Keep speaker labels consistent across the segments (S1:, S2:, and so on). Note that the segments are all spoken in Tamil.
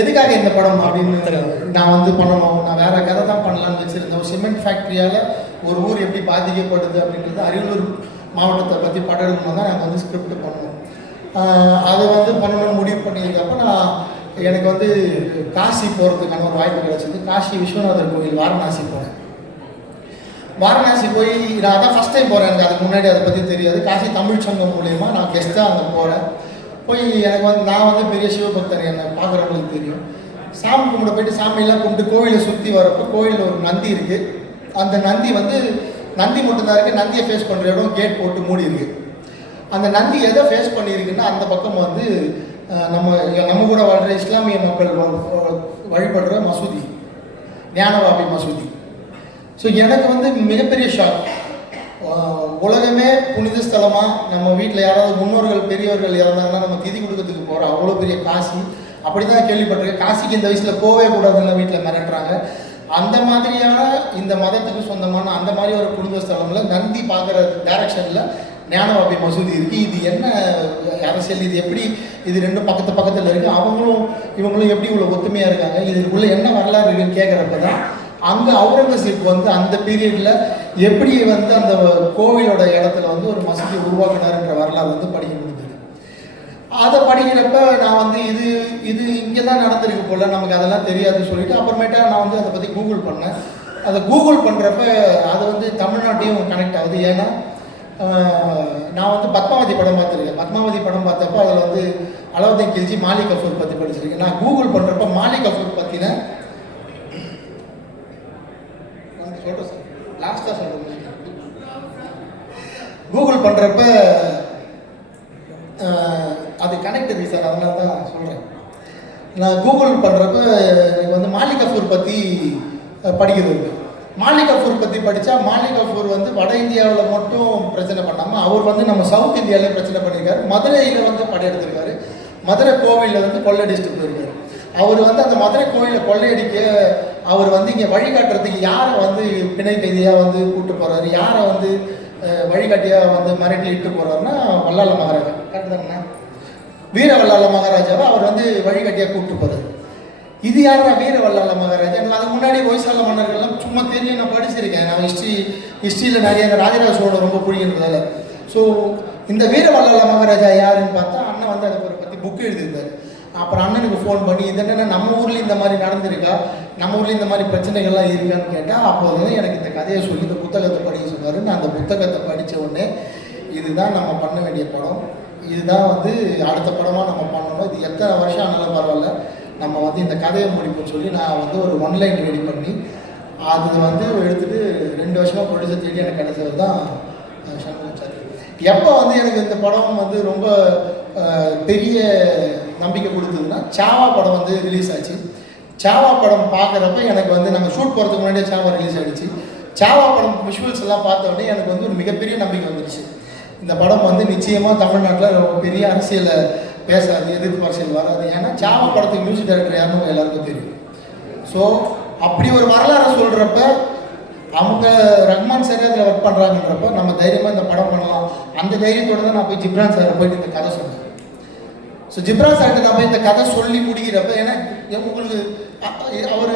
S1: எதுக்காக இந்த படம் அப்படின்னு நான் வந்து பண்ணணும். நான் வேற கதை தான் பண்ணலாம்னு வச்சுருந்தேன். ஒரு சிமெண்ட் ஃபேக்ட்ரியால் ஒரு ஊர் எப்படி பாதிக்கப்படுது அப்படின்றது அரியலூர் மாவட்டத்தை பற்றி படம் எடுக்கணும் தான் நாங்கள் வந்து ஸ்கிரிப்ட் பண்ணோம் அதை வந்து பண்ணணும்னு முடிவு பண்ணியிருந்தப்ப நான் எனக்கு வந்து காசி போகிறதுக்கான ஒரு வாய்ப்பு கிடச்சிது. காசி விஸ்வநாதர் கோயில் வாரணாசி போனேன். வாரணாசி போய் நான் அதான் ஃபஸ்ட் டைம் போகிறேன் எனக்கு அதுக்கு முன்னாடி அதை பற்றி தெரியாது. காசி தமிழ் சங்கம் மூலயமா நான் கெஸ்ட்டாக அங்கே போகிறேன் போய் எனக்கு வந்து நான் வந்து பெரிய சிவபக்தர் என்னை பார்க்குறவங்களுக்கு தெரியும். சாமி கும்பிட போயிட்டு சாமியெல்லாம் கும்பிட்டு கோவிலை சுற்றி வரப்போ கோயிலில் ஒரு நந்தி இருக்குது அந்த நந்தி வந்து நந்தி மட்டும்தான் இருக்குது நந்தியை ஃபேஸ் பண்ணுற இடம் கேட் போட்டு மூடி இருக்கு. அந்த நந்தி எதை ஃபேஸ் பண்ணியிருக்குன்னா அந்த பக்கம் வந்து நம்ம நம்ம கூட வாழ்கிற இஸ்லாமிய மக்கள் வழிபடுற மசூதி. ஞானவாபி மசூதி. ஸோ எனக்கு வந்து மிகப்பெரிய ஷாக் உலகமே புனித ஸ்தலமாக நம்ம வீட்டில் யாராவது முன்னோர்கள் பெரியவர்கள் இறந்தாங்கன்னா நம்ம திதி கொடுக்கறதுக்கு போகிறோம் அவ்வளோ பெரிய காசி. அப்படி தான் கேள்விப்பட்டிருக்கேன். காசிக்கு இந்த வயசில் போகவே கூடாதுன்னு வீட்டில் மிரட்டுறாங்க. அந்த மாதிரியான இந்த மதத்துக்கு சொந்தமான அந்த மாதிரி ஒரு புனித ஸ்தலமில் நந்தி பார்க்குற டைரக்ஷனில் ஞானவாபி மசூதி இருக்குது இது என்ன அரசியல்? இது எப்படி இது ரெண்டும் பக்கத்து பக்கத்தில் இருக்குது அவங்களும் இவங்களும் எப்படி இவ்வளோ ஒத்துமையாக இருக்காங்க? இதுக்குள்ளே என்ன வரலாறு இருக்குன்னு கேட்குறப்ப தான் அங்கே அவுரங்கசீப் வந்து அந்த பீரியடில் எப்படி வந்து அந்த கோவிலோட இடத்துல வந்து ஒரு மசூதி உருவாக்கினாருன்ற வரலாறு வந்து படிக்க முடிஞ்சது. அதை படிக்கிறப்ப நான் வந்து இது இது இங்கே தான் நடந்திருக்கு போல நமக்கு அதெல்லாம் தெரியாதுன்னு சொல்லிட்டு அப்புறமேட்டா நான் வந்து அதை பற்றி கூகுள் பண்ணேன். அதை கூகுள் பண்ணுறப்ப அது வந்து தமிழ்நாட்டையும் கனெக்ட் ஆகுது. ஏன்னா நான் வந்து பத்மாவதி படம் பார்த்துருக்கேன். பத்மாவதி படம் பார்த்தப்ப அதில் வந்து அளவுதீன் கில்ஜி மாலிக் கஃபூர் பற்றி படிச்சிருக்கேன். நான் கூகுள் பண்ணுறப்ப மாலிக் கஃபூர் பற்றின வந்து சொல்கிறேன் சார் லாஸ்ட்டாக சொல்கிறேன் கூகுள் பண்ணுறப்ப அது கனெக்ட் இருக்கு சார் அதனால தான் சொல்கிறேன் நான் கூகுள் பண்ணுறப்ப எனக்கு வந்து மாலிக் கஃபூர் பற்றி படிக்கிறது இருக்கு. மாலிக் பற்றி படித்தா மாலிக் கஃபூர் வந்து வட இந்தியாவில் மட்டும் பிரச்சனை பண்ணாமல் அவர் வந்து நம்ம சவுத் இந்தியாவிலே பிரச்சனை பண்ணியிருக்காரு மதுரையில் வந்து படையெடுத்திருக்காரு மதுரை கோவிலில் வந்து கொள்ளடிச்சுட்டு போயிருக்காரு. அவர் வந்து அந்த மதுரை கோவிலில் கொள்ளையடிக்க அவர் வந்து இங்கே வழிகாட்டுறதுக்கு யாரை வந்து பிணை கைதியாக வந்து கூப்பிட்டு போகிறாரு யாரை வந்து வழிகாட்டியாக வந்து மிரட்டி இட்டு போகிறாருன்னா வல்லால மகாராஜா. கரெக்டு தானே வீர வல்லால மகாராஜாவை அவர் வந்து வழிகாட்டியாக கூப்பிட்டு போகிறார் இது யாரா வீர வல்லால மகாராஜா? எனக்கு அதுக்கு முன்னாடி ஒய்சால மன்னர்கள்லாம் சும்மா தெரியும் நான் படிச்சிருக்கேன். நான் ஹிஸ்ட்ரி ஹிஸ்ட்ரியில் நிறைய இந்த ராஜராஜ சோழன் ரொம்ப பிடிக்கிறதால ஸோ இந்த வீர வல்லால மகாராஜா யாருன்னு பார்த்தா அண்ணன் வந்து அதை ஒரு பற்றி புக் எழுதியிருந்தார். அப்புறம் அண்ணனுக்கு ஃபோன் பண்ணி இது என்னென்ன நம்ம ஊர்லேயும் இந்த மாதிரி நடந்திருக்கா? நம்ம ஊர்லேயும் இந்த மாதிரி பிரச்சனைகள்லாம் இருக்கான்னு கேட்டால் அப்போது எனக்கு இந்த கதையை சொல்லி இந்த புத்தகத்தை படிக்க சொன்னார் நான் அந்த புத்தகத்தை படித்த உடனே இதுதான் நம்ம பண்ண வேண்டிய படம். இதுதான் வந்து அடுத்த படமாக நம்ம பண்ணணும். இது எத்தனை வருஷம் ஆனாலும் பரவாயில்ல. நம்ம வந்து இந்த கதையை முடிப்போம்னு சொல்லி நான் வந்து ஒரு ஒன்லைன் ரெடி பண்ணி அது வந்து எடுத்துகிட்டு ரெண்டு வருஷமாக ப்ரொடியூசர் தேடி எனக்கு கிடைச்சது தான் அஹ், சண்முகம் சார். எப்போ வந்து எனக்கு இந்த படம் வந்து ரொம்ப பெரிய நம்பிக்கை கொடுத்ததுன்னா சாவா படம் வந்து ரிலீஸ் ஆச்சு. சாவா படம் பார்க்குறப்ப எனக்கு வந்து நாங்கள் ஷூட் போகிறதுக்கு முன்னாடியே சாவா ரிலீஸ் ஆகிடுச்சு சாவா படம் விஷுவல்ஸ் எல்லாம் பார்த்த உடனே எனக்கு வந்து ஒரு மிகப்பெரிய நம்பிக்கை வந்துருச்சு. இந்த படம் வந்து நிச்சயமாக தமிழ்நாட்டில் ரொம்ப பெரிய அரசியலை பேசாது எதிர்ப்பு அரசியல் வராது. ஏன்னா சாவா படத்துக்கு மியூசிக் டைரக்டர் யாருன்னு எல்லாருக்கும் தெரியும். ஸோ அப்படி ஒரு வரலாறு சொல்கிறப்ப அவங்க ரஹ்மான் சார் அதில் ஒர்க் பண்ணுறாங்கன்றப்போ நம்ம தைரியமாக இந்த படம் பண்ணலாம். அந்த தைரியத்தோட தான் நான் போய் ஜிப்ரான் சாரை போயிட்டு இந்த கதை சொன்னேன். ஸோ ஜிப்ரான் சார்கிட்ட நான் போய் இந்த கதை சொல்லி முடிக்கிறப்ப ஏன்னா உங்களுக்கு அவர்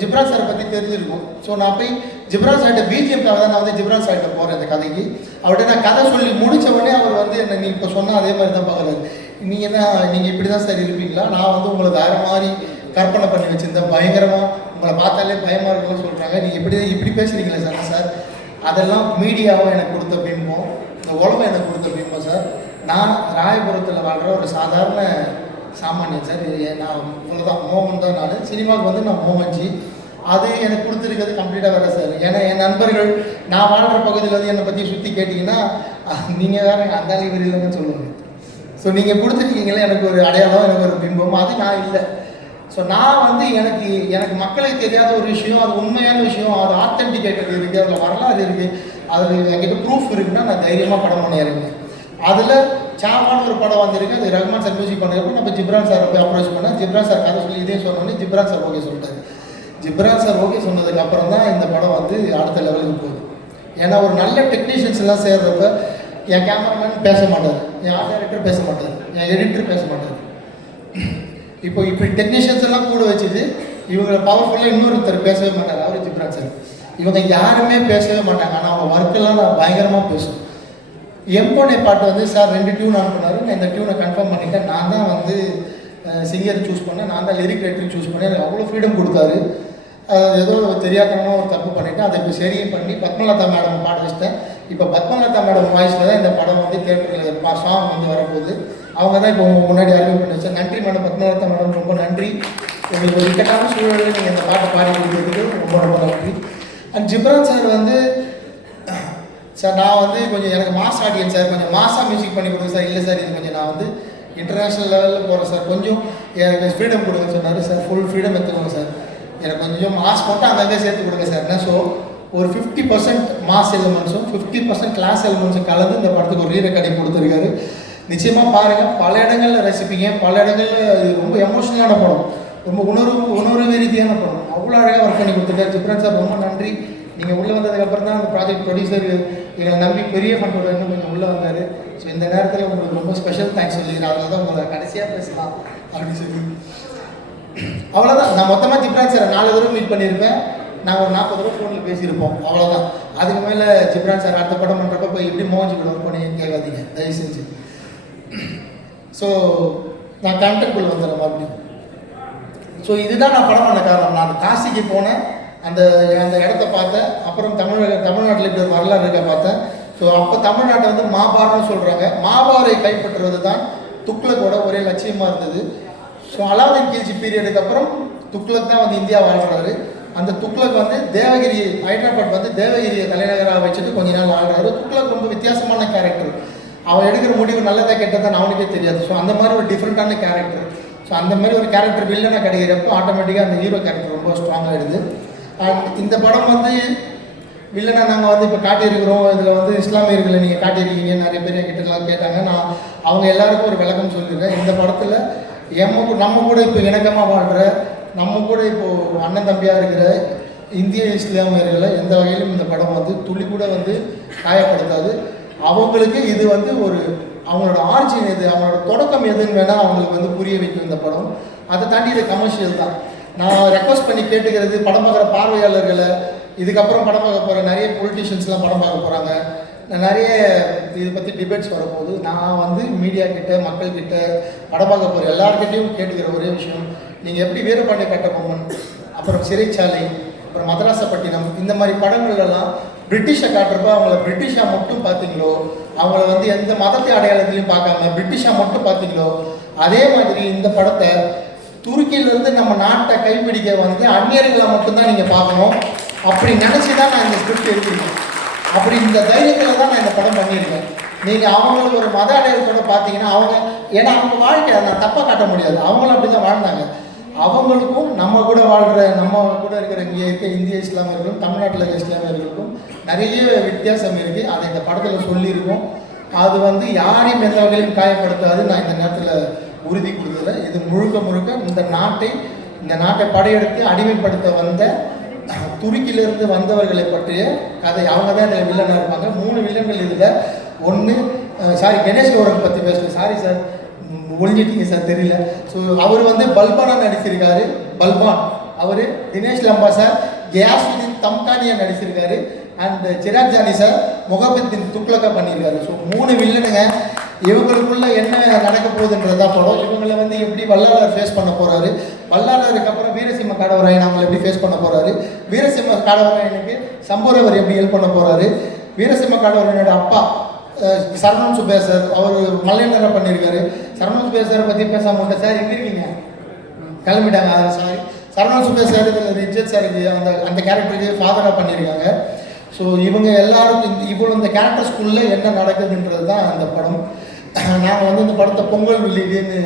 S1: ஜிப்ரான் சாரை பற்றி தெரிஞ்சிருக்கும். ஸோ நான் போய் ஜிப்ரான் சார்கிட்ட பிஜிஎம்காக தான் நான் வந்து ஜிப்ரான் சார்கிட்ட போகிறேன் இந்த கதைக்கு. அவர்கிட்ட நான் கதை சொல்லி முடித்த உடனே அவர் வந்து என்ன நீ இப்போ சொன்னால் அதே மாதிரி தான் பார்க்குறாரு. நீங்கள் என்ன நீங்கள் இப்படி தான் சார் இருப்பீங்களா? நான் வந்து உங்களை வேறு மாதிரி கற்பனை பண்ணி வச்சுருந்தேன். பயங்கரமாக உங்களை பார்த்தாலே பயமாக இருக்கும்னு சொல்கிறாங்க நீங்கள் இப்படி இப்படி பேசுகிறீங்களே சார் சார்? அதெல்லாம் மீடியாவும் எனக்கு கொடுத்த பிம்பம் இந்த உலகம் எனக்கு கொடுத்த பிம்பம் சார் நான் ராயபுரத்தில் வாழ்கிற ஒரு சாதாரண சாமானியன் சார் நான் இவ்வளோதான் மோகன் தான் நான். சினிமாவுக்கு வந்து நான் மோகன்ஜி. அது எனக்கு கொடுத்துருக்கிறது கம்ப்ளீட்டாக வேறு சார் ஏன்னா என் நண்பர்கள் நான் வாழ்கிற பகுதியில் வந்து என்னை பற்றி சுற்றி கேட்டிங்கன்னா நீங்கள் வேறு அந்த இவர் இல்லைன்னு சொல்லுவாங்க ஸோ நீங்கள் கொடுத்துருக்கீங்களே எனக்கு ஒரு அடையாளம் எனக்கு ஒரு பிம்பம் அது நான் இல்லை. ஸோ நான் வந்து எனக்கு எனக்கு மக்களுக்கு தெரியாத ஒரு விஷயம் அது உண்மையான விஷயம் அது ஆத்தென்டிகேட்டட் இருக்குது அதில் வரலாறு இருக்குது அதில் என்கிட்ட ப்ரூஃப் இருக்குன்னா நான் தைரியமாக படம் பண்ண இறங்குனேன் அதில் சாமான் ஒரு படம் வந்திருக்கு. அது ரஹ்மான் சார் மியூசிக் பண்ணிருப்போம் நம்ம ஜிப்ரான் சாரை போய் அப்ரோச் பண்ணேன் ஜிப்ரான் சார் கதை சொல்லி இதே சொன்னோன்னே ஜிப்ரான் சார் ஓகே சொல்லிட்டாரு. ஜிப்ரான் சார் ஓகே சொன்னதுக்கு அப்புறம் தான் இந்த படம் வந்து அடுத்த லெவலுக்கு போகுது. ஏன்னா ஒரு நல்ல டெக்னீஷியன்ஸ் எல்லாம் சேர்றப்ப என் கேமராமேன் பேச மாட்டார். என் ஆர்ட் டைரக்டர் பேச மாட்டார். என் எடிட்டர் பேச மாட்டார். இப்போ இப்படி டெக்னீஷியன்ஸ் எல்லாம் கூட வச்சுட்டு இவங்களை பவர்ஃபுல்லாக இன்னொருத்தர் பேசவே மாட்டார். அவர் ஜிப்ரான் சார். இவங்க யாருமே பேசவே மாட்டாங்க. ஆனால் அவங்க ஒர்க்கெல்லாம் நான் பயங்கரமாக பேசுவேன். எம்போனே பாட்டு வந்து சார் ரெண்டு டியூன் ஆன் நான் இந்த டியூனை கன்ஃபார்ம் பண்ணிட்டேன். நான் தான் வந்து சிங்கர் சூஸ் பண்ணேன். நான் தான் லிரிக் ரைட்டர் சூஸ் பண்ணேன். எனக்கு அவ்வளோ ஃப்ரீடம் கொடுத்தாரு. அது ஏதோ தெரியாதனமாக ஒரு தப்பு பண்ணிவிட்டு அதை இப்போ சரியும் பண்ணி பத்மலதா மேடம் பாட வச்சிட்டேன். இப்போ பத்மலதா மேடம் வாய்ஸில் தான் இந்த படம் வந்து தேட்டரில் சாங் வந்து வரப்போகுது. அவங்க தான் இப்போ உங்கள் முன்னாடி அறிவு பண்ணி வச்சேன் நன்றி மேடம் பத்மலதா மேடம் ரொம்ப நன்றி. உங்களுக்கு ஒரு இக்கட்டான சூழலில் நீங்கள் இந்த பாட்டை பாடி கொடுத்துருக்கு ரொம்ப ரொம்ப நன்றி. அண்ட் ஜிப்ரான் சார் வந்து சார் நான் வந்து கொஞ்சம் எனக்கு மாஸ் ஆடியன்ஸ் சார் கொஞ்சம் மாஸாக மியூசிக் பண்ணி கொடுங்க சார் இல்லை சார் இது கொஞ்சம் நான் வந்து இன்டர்நேஷ்னல் லெவலில் போகிறேன் சார் கொஞ்சம் எனக்கு ஃப்ரீடம் கொடுங்க சொன்னார் சார் ஃபுல் ஃப்ரீடம் எடுத்துக்கோங்க சார் எனக்கு கொஞ்சம் மாஸ் மட்டும் அங்கங்கே சேர்த்து கொடுங்க சார் என்ன ஸோ ஒரு ஃபிஃப்டி பர்சன்ட் மாஸ் எலிமெண்ட்ஸும் ஃபிஃப்டி பர்சன்ட் கிளாஸ் எலிமெண்ட்ஸும் கலந்து இந்த படத்துக்கு ஒரு ரீ ரெக்கார்டிங் கொடுத்துருக்காரு. நிச்சயமாக பாருங்கள் பல இடங்களில் ரசிப்பீங்க. பல இடங்களில் இது ரொம்ப எமோஷனலான படம். ரொம்ப உணர்வு உணர்வு ரீதியான படம். அவ்வளோ அழகாக ஒர்க் பண்ணி கொடுத்துருக்காரு. ஜிப்ரான் சார் ரொம்ப நன்றி. நீங்கள் உள்ளே வந்ததுக்கப்புறம் தான் அந்த ப்ராஜெக்ட் ப்ரொடியூசர் இதை நம்பி பெரிய ஃபண்டோட இன்னும் கொஞ்சம் உள்ளே வந்தார். ஸோ இந்த நேரத்தில் உங்களுக்கு ரொம்ப ஸ்பெஷல் தேங்க்ஸ் சொல்லிக்கிறேன். அதனால தான் உங்களை கடைசியாக பேசலாம் அப்படின்னு சொல்லி. அவ்வளோதான் நான் மொத்தமாக ஜிப்ரான் சார் நாலு தடவை மீட் பண்ணியிருப்பேன். நான் ஒரு நாற்பது தடவை ஃபோனில் பேசியிருப்போம். அவ்வளோதான் அதுக்கு மேலே ஜிப்ரான் சார் அடுத்த படம் பண்ணுறப்ப போய் எப்படி மோகன்ஜி கூட ஒர்க் பண்ணி கேட்காதீங்க. தயவு செஞ்சு. ஸோ நான் கண்டென்ட்குள்ளே வந்துடுறேன் மறுபடியும். ஸோ இதுதான் நான் படம் பண்ண காரணம். நான் காசிக்கு போனேன். அந்த அந்த இடத்த பார்த்தேன் அப்புறம் தமிழக தமிழ்நாட்டில் இப்படி ஒரு வரலாறு இருக்க பார்த்தேன் ஸோ அப்போ தமிழ்நாட்டை வந்து மாபாரம்னு சொல்கிறாங்க மாபாரை கைப்பற்றுவது தான் துக்ளக்கோட ஒரே லட்சியமாக இருந்தது. ஸோ அலாவுதீன் கில்ஜி பீரியடுக்கு அப்புறம் துக்ளக் தான் வந்து இந்தியா வாழ்கிறாரு அந்த துக்ளக் வந்து தேவகிரி ஹைதராபாத் வந்து தேவகிரியை தலைநகராக வச்சுட்டு கொஞ்ச நாள் ஆடுறாரு துக்ளக் ரொம்ப வித்தியாசமான கேரக்டர் அவன் எடுக்கிற முடிவு நல்லதாக கெட்டதான் அவனுக்கே தெரியாது. ஸோ அந்த மாதிரி ஒரு டிஃப்ரெண்ட்டான கேரக்டர் ஸோ அந்த மாதிரி ஒரு கேரக்டர் வில்லனாக கிடைக்கிறப்போ ஆட்டோமேட்டிக்காக அந்த ஹீரோ கேரக்டர் ரொம்ப ஸ்ட்ராங்காகிடுது இந்த படம் வந்து வில்லனை நாங்கள் வந்து இப்போ காட்டியிருக்கிறோம். இதில் வந்து இஸ்லாமியர்களை நீங்கள் காட்டியிருக்கீங்க. நிறைய பேர் என்கிட்டலாம் கேட்டாங்க. நான் அவங்க எல்லாருக்கும் ஒரு விளக்கம் சொல்லியிருக்கேன். இந்த படத்தில் எம்ம நம்ம கூட இப்போ இணக்கமாக வாழ்கிற நம்ம கூட இப்போது அண்ணன் தம்பியாக இருக்கிற இந்திய இஸ்லாமியர்களை எந்த வகையிலும் இந்த படம் வந்து துளி கூட வந்து காயப்படுத்தாது. அவங்களுக்கு இது வந்து ஒரு அவங்களோட ஆர்ஜின் எது அவங்களோட தொடக்கம் எதுன்னு வேணால் அவங்களுக்கு வந்து புரிய வைக்கும் இந்த படம். அதை தாண்டி இது கமர்ஷியல் தான். நான் ரெக்வஸ்ட் பண்ணி கேட்டுக்கிறது படம் பார்க்குற பார்வையாளர்களை இதுக்கப்புறம் படம் பார்க்க போகிற நிறைய பொலிட்டிஷியன்ஸ்லாம் படம் பார்க்க போகிறாங்க நிறைய இதை பற்றி டிபேட்ஸ் வரும்போது நான் வந்து மீடியா கிட்ட மக்கள் கிட்ட படம் பார்க்க போகிற எல்லார்கிட்டையும் கேட்டுக்கிற ஒரே விஷயம் நீங்கள் எப்படி வீரபாண்டிய கட்டபொம்மன் அப்புறம் சிறைச்சாலை அப்புறம் மதராசப்பட்டினம் இந்த மாதிரி படங்கள்லாம் பிரிட்டிஷை காட்டுறப்ப அவங்கள பிரிட்டிஷாக மட்டும் பார்த்தீங்களோ அவங்கள வந்து எந்த மதத்தை அடையாளத்திலையும் பார்க்காம பிரிட்டிஷாக மட்டும் பார்த்தீங்களோ அதே மாதிரி இந்த படத்தை துருக்கியிலிருந்து நம்ம நாட்டை கைப்பிடிக்க வந்து அந்நியர்களை மட்டும்தான் நீங்கள் பார்க்கணும். அப்படி நினச்சி தான் நான் இந்த ஸ்கிரிப்ட் எழுதியிருக்கேன் அப்படி இந்த தைரியத்தில் தான் நான் இந்த படம் பண்ணியிருக்கேன். நீங்கள் அவங்களுக்கு ஒரு மத அடையாளத்தோட பார்த்தீங்கன்னா அவங்க ஏன்னா அவங்க வாழ்க்கை நான் தப்பாக காட்ட முடியாது. அவங்களும் அப்படி தான் வாழ்ந்தாங்க. அவங்களுக்கும் நம்ம கூட வாழ்கிற நம்ம கூட இருக்கிற இங்கே இருக்க இந்திய இஸ்லாமியர்களும் தமிழ்நாட்டில் இருக்கிற இஸ்லாமியர்களுக்கும் நிறைய வித்தியாசம் இருக்குது அதை இந்த படத்தில் சொல்லியிருக்கோம். அது வந்து யாரையும் எந்த வகையிலும் காயப்படுத்தாது. நான் இந்த நேரத்தில் உறுதி கொடுக்குறேன் இது முழுக்க முழுக்க இந்த நாட்டை இந்த நாட்டை படையெடுத்து அடிமைப்படுத்த வந்த துருக்கியிலிருந்து வந்தவர்களை பற்றிய கதை. அவங்க தான் இதில் வில்லனாக இருப்பாங்க. மூணு வில்லன்கள் இதில். ஒன்று சாரி கணேஷ் கௌரவ் பற்றி பேசுகிறேன் சாரி சார் ஒழிஞ்சிட்டீங்க சார் தெரியல. ஸோ அவர் வந்து பல்பானா நடிச்சிருக்காரு. பல்பான். அவர் தினேஷ் லம்பா சார் கியாசுதீன் தம்கானியா நடிச்சிருக்காரு. அண்ட் சிராக் ஜானி சார் முகபத்தின் துக்ளக்கா பண்ணியிருக்காரு ஸோ மூணு வில்லனுங்க இவங்களுக்குள்ள என்ன நடக்க தான் படம் இவங்களை வந்து எப்படி வல்லாளர் ஃபேஸ் பண்ண போகிறாரு வல்லாளருக்கு அப்புறம் வீரசிம்ம காடவராயன் அவங்களை எப்படி ஃபேஸ் பண்ண போகிறாரு வீரசிம்ம காடவராயனுக்கு சம்பூரவர் எப்படி ஹெல்ப் பண்ண போகிறாரு வீரசிம்ம காடவராயனோட அப்பா அஹ், சரவணன் அவர் மல்லையனராக பண்ணியிருக்காரு சரவணன் சுபேசரை பற்றி பேசாம விட்டேன் சார் எங்கே இருக்கீங்க? கிளம்பிட்டாங்க. அதான் சாரி சரவணன் சுபேசர் சார் இதில் ரிஜத் சாருக்கு அந்த அந்த கேரக்டருக்கு ஃபாதராக பண்ணியிருக்காங்க ஸோ இவங்க எல்லாரும் இவ்வளோ இந்த கேரக்டர்ஸ்குள்ளே என்ன நடக்குதுன்றது தான் அந்த படம். நாங்கள் வந்து இந்த படத்தை பொங்கல் வில்லின்னு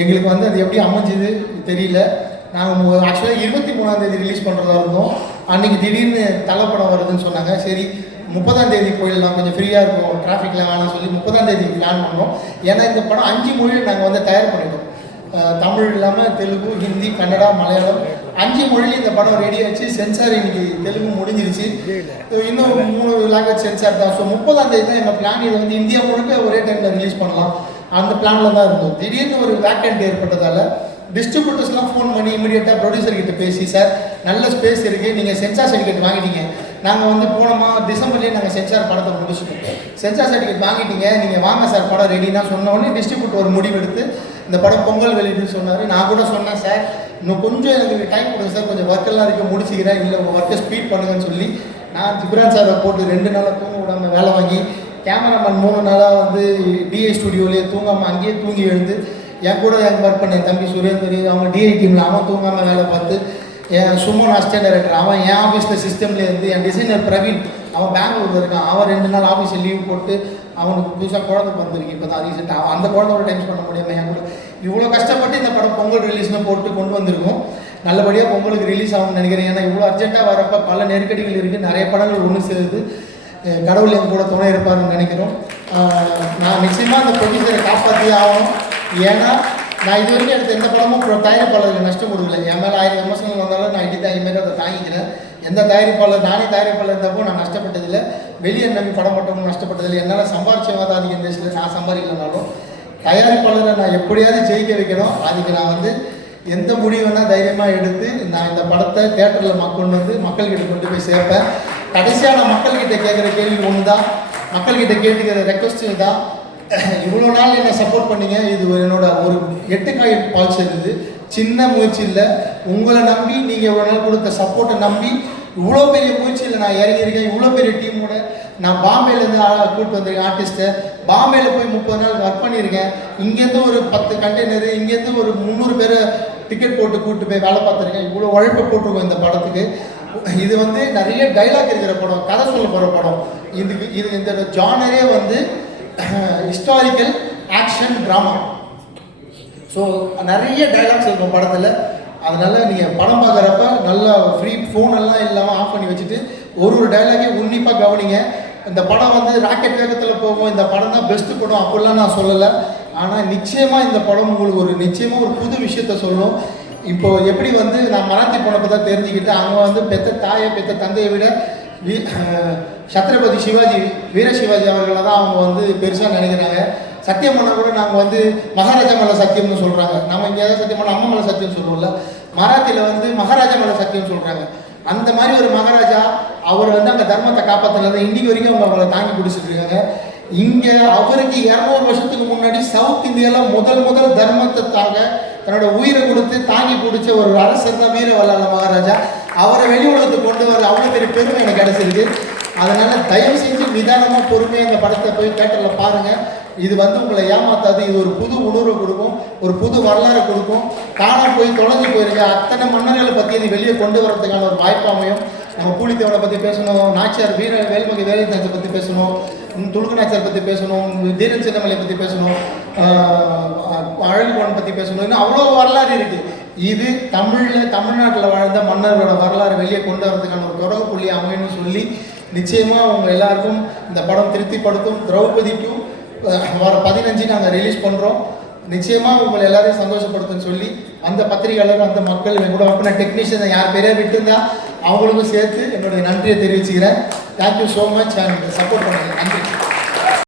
S1: எங்களுக்கு வந்து அது எப்படி அமைஞ்சுது தெரியல. நாங்கள் ஆக்சுவலாக இருபத்தி மூணாம் தேதி ரிலீஸ் பண்ணுறதா இருந்தோம். அன்றைக்கி திடீர்னு தலைப்படம் வருதுன்னு சொன்னாங்க. சரி முப்பதாம் தேதி போயிடலாம். கொஞ்சம் ஃப்ரீயாக இருக்கும். டிராஃபிக்லாம் வேணாம்னு சொல்லி முப்பதாம் தேதி பிளான் பண்ணோம். ஏன்னா இந்த படம் அஞ்சு மொழியில் நாங்கள் வந்து தயார் பண்ணிட்டோம். தமிழ் இல்லாமல் தெலுங்கு ஹிந்தி கன்னடா மலையாளம் அஞ்சு மொழியில் இந்த படம் ரெடி ஆச்சு சென்சார் இன்னைக்கு தெலுங்கு முடிஞ்சிருச்சு. இன்னும் மூணு லாங்குவேஜ் சென்சார் தான். ஸோ முப்பதாம் தேதி தான் எங்கள் பிளான் இதை வந்து இந்தியா முழுக்க ஒரே டைமில் ரிலீஸ் பண்ணலாம். அந்த பிளானில் தான் இருந்தோம். திடீர்னு ஒரு வேக்கண்ட் ஏற்பட்டதால் டிஸ்ட்ரிபியூட்டர்ஸ்லாம் ஃபோன் பண்ணி இமீடியட்டாக ப்ரொடியூசர் கிட்ட பேசி சார் நல்ல ஸ்பேஸ் இருக்குது நீங்கள் சென்சார் சர்டிஃபிகேட் வாங்கிட்டீங்க. நாங்கள் வந்து போனோமா? டிசம்பர்லேயே நாங்கள் சென்சார் படத்தை முடிச்சிட்டோம். சென்சார் சர்டிஃபிகேட் வாங்கிட்டீங்க. நீங்கள் வாங்க சார். படம் ரெடினா சொன்ன உடனே டிஸ்ட்ரிபியூட்டர் ஒரு முடிவு எடுத்து இந்த படம் பொங்கல் வெளியிட்டு சொன்னார். நான் கூட சொன்னேன் சார் இன்னும் கொஞ்சம் எனக்கு டைம் கொடுங்க சார். கொஞ்சம் ஒர்க்கெல்லாம் இருக்க முடிச்சுக்கிறேன். இல்லை உங்கள் ஒர்க்கை ஸ்பீட் பண்ணுங்கன்னு சொல்லி நான் ஜிப்ரான் சாரை போட்டு ரெண்டு நாளாக தூங்க விடாமல் வேலை வாங்கி கேமராமேன் மூணு நாளாக வந்து டிஐ ஸ்டுடியோலேயே தூங்காமல் அங்கேயே தூங்கி எழுந்து என் கூட எனக்கு ஒர்க் பண்ண என் தம்பி சுரேந்தர் அவங்க டிஐ டீமில் அவன் தூங்காமல் வேலை பார்த்து என் சுமன் அசிஸ்டன்ட் டைரக்டர் அவன் என் ஆஃபீஸில் சிஸ்டம்லேருந்து என் டிசைனர் பிரவீன் அவன் பெங்களூர்ல இருக்கான். அவன் ரெண்டு நாள் ஆஃபீஸில் லீவ் போட்டு அவனுக்கு புதுசாக குழந்தை பிறந்திருக்கு. இப்போ தான் ரீசெண்டாக அவன் அந்த குழந்தையோட டைம் பண்ண முடியாமல் என் கூட இவ்வளோ கஷ்டப்பட்டு இந்த படம் பொங்கல் ரிலீஸ்னு போட்டு கொண்டு வந்திருக்கோம். நல்லபடியாக பொங்கலுக்கு ரிலீஸ் ஆகும்னு நினைக்கிறேன். ஏன்னா இவ்வளோ அர்ஜென்ட்டாக வரப்போ பல நெருக்கடிகள் இருக்குது நிறைய படங்கள் ஒன்று சேருது. கடவுள் என் கூட துணை இருப்பாருன்னு நினைக்கிறோம். நான் நிச்சயமாக அந்த ப்ரொடியூசரை காப்பாற்றி ஆகணும். ஏன்னா நான் இது வரைக்கும் எடுத்த எந்த படமும் pro- தயாரிப்பாளருக்கு நஷ்டம் கொடுக்கல. என் மேலே ஆயிரம் விமர்சனங்கள் வந்தாலும் நான் இடி தாங்கி அதை தாங்கிக்கிறேன். எந்த தயாரிப்பாளர் நானே தயாரிப்பாளர் இருந்தப்போ நான் நஷ்டப்பட்டதில்லை. வெளியே நம்பி படம் போட்டவங்க நஷ்டப்பட்டதில்லை. என்னால் சம்பாரிச்சவங்க அதிக இண்டஸ்ட்ரியில் நான் சம்பாதிக்கலனாலும் தயாரிப்பாளரை நான் எப்படியாவது ஜெயிக்க வைக்கணும். அதுக்கு நான் வந்து எந்த முடிவுனா தைரியமாக எடுத்து நான் இந்த படத்தை தேட்டரில் கொண்டு வந்து மக்கள்கிட்ட கொண்டு போய் சேர்ப்பேன். கடைசியாக நான் மக்கள்கிட்ட கேட்குற கேள்வி ஒன்று தான் மக்கள்கிட்ட கேட்டுக்கிற ரெக்வஸ்ட் தான் இவ்வளோ நாள் என்னை சப்போர்ட் பண்ணீங்க. இது ஒரு என்னோட ஒரு எட்டு காய் பால் சேர்ந்தது. சின்ன முயற்சி இல்லை. உங்களை நம்பி நீங்கள் இவ்வளோ நாள் கொடுத்த சப்போர்ட்டை நம்பி இவ்வளோ பெரிய முயற்சியில் நான் இறங்கியிருக்கேன் இவ்வளோ பெரிய டீமோட நான் பாம்பேலேருந்து கூப்பிட்டு வந்திருக்கேன் ஆர்டிஸ்ட்டை பாம்பேயில் போய் முப்பது நாள் ஒர்க் பண்ணியிருக்கேன். இங்கேருந்து ஒரு பத்து கண்டெய்னரு இங்கேருந்து ஒரு முந்நூறு பேரை டிக்கெட் போட்டு கூப்பிட்டு போய் வேலை பார்த்துருக்கேன். இவ்வளோ உழைப்பு போட்டிருக்கோம் இந்த படத்துக்கு. இது வந்து நிறைய டைலாக் இருக்கிற படம் கதை சொல்ல போகிற படம். இதுக்கு இது இந்த ஜானரே வந்து ஹிஸ்டாரிக்கல் ஆக்ஷன் ட்ராமா ஸோ நிறைய டைலாக்ஸ் இருக்கும் படத்தில். அதனால் நீங்கள் படம் பார்க்குறப்ப நல்லா ஃப்ரீ ஃபோன் எல்லாம் இல்லாமல் ஆஃப் பண்ணி வச்சுட்டு ஒரு ஒரு டைலாகையும் உன்னிப்பாக கவனிங்க. இந்த படம் வந்து ராக்கெட் வேகத்தில் போகும். இந்த படம் தான் பெஸ்ட்டு படம் அப்படிலாம் நான் சொல்லலை. ஆனால் நிச்சயமாக இந்த படம் உங்களுக்கு ஒரு நிச்சயமாக ஒரு புது விஷயத்த சொல்லும். இப்போ எப்படி வந்து நான் மராத்தி போனப்போ தான் தெரிஞ்சுக்கிட்டு அவங்க வந்து பெத்த தாயை பெத்த தந்தையை விட சத்ரபதி சிவாஜி வீர சிவாஜி அவர்களை தான் அவங்க வந்து பெருசாக நினைக்கிறாங்க. சத்தியம் பண்ண கூட நாங்கள் வந்து மகாராஜா மேலே சத்தியம்னு சொல்கிறாங்க நம்ம இங்கேயாவது சத்தியம் பண்ண அம்மா மேலே சத்தியம் சொல்லுவோம்ல மராத்தியில் வந்து மகாராஜா மேலே சத்தியம் சொல்கிறாங்க அந்த மாதிரி ஒரு மகாராஜா அவர் வந்து அங்கே தர்மத்தை காப்பாற்றல இன்னைக்கு வரைக்கும் அவங்க அவங்கள தாங்கி பிடிச்சிட்டு இருக்காங்க. இங்கே அவருக்கு இரநூறு வருஷத்துக்கு முன்னாடி சவுத் இந்தியாவில் முதல் முதல் தர்மத்தை தாங்க தன்னோட உயிரை கொடுத்து தாங்கி பிடிச்ச ஒரு அரசர் தான் வீர வல்லால மகாராஜா. அவரை வெளி உலகத்துக்கு கொண்டு வர அவ்வளோ பெரிய பெருமை எனக்கு கிடைச்சிருக்கு. அதனால தயவு செஞ்சு நிதானமாக பொறுமையாக இந்த படத்தை போய் தேட்டரில் பாருங்க. இது வந்து உங்களை ஏமாத்தாது. இது ஒரு புது உணர்வு கொடுக்கும். ஒரு புது வரலாறு கொடுக்கும். காண போய் தொலைஞ்சு போயிருங்க. அத்தனை மன்னர்களை பற்றி இது வெளியே கொண்டு வரதுக்கான ஒரு வாய்ப்பு அமையும். நம்ம பூலித்தேவனை பற்றி பேசணும். நாச்சியார் வீர வேல்முகி வேலுநாச்சியார் பற்றி பேசணும். ம், நாச்சியார் பற்றி பேசணும். தீரன் சின்னமலை பற்றி பேசணும். அழகுபவன் பற்றி பேசணும். இன்னும் அவ்வளோ வரலாறு இருக்குது இது தமிழில் தமிழ்நாட்டில் வாழ்ந்த மன்னர்களோட வரலாறு வெளியே கொண்டு வரதுக்கான ஒரு தொடர்பு புள்ளி அமையணும்னு சொல்லி நிச்சயமாக அவங்க எல்லாருக்கும் இந்த படம் திருப்திப்படுத்தும். திரௌபதி டூ வர பதினஞ்சு நாங்கள் ரிலீஸ் பண்ணுறோம் நிச்சயமாக உங்களை எல்லாரையும் சந்தோஷப்படுத்துன்னு சொல்லி அந்த பத்திரிகையாளர் அந்த மக்கள் கூட அப்படின்னா டெக்னீஷியனை யார் பெரிய விட்டுருந்தா அவங்களுக்கும் சேர்த்து என்னுடைய நன்றியை தெரிவிச்சுக்கிறேன். Thank you so much and support பண்ணுங்கள் நன்றி.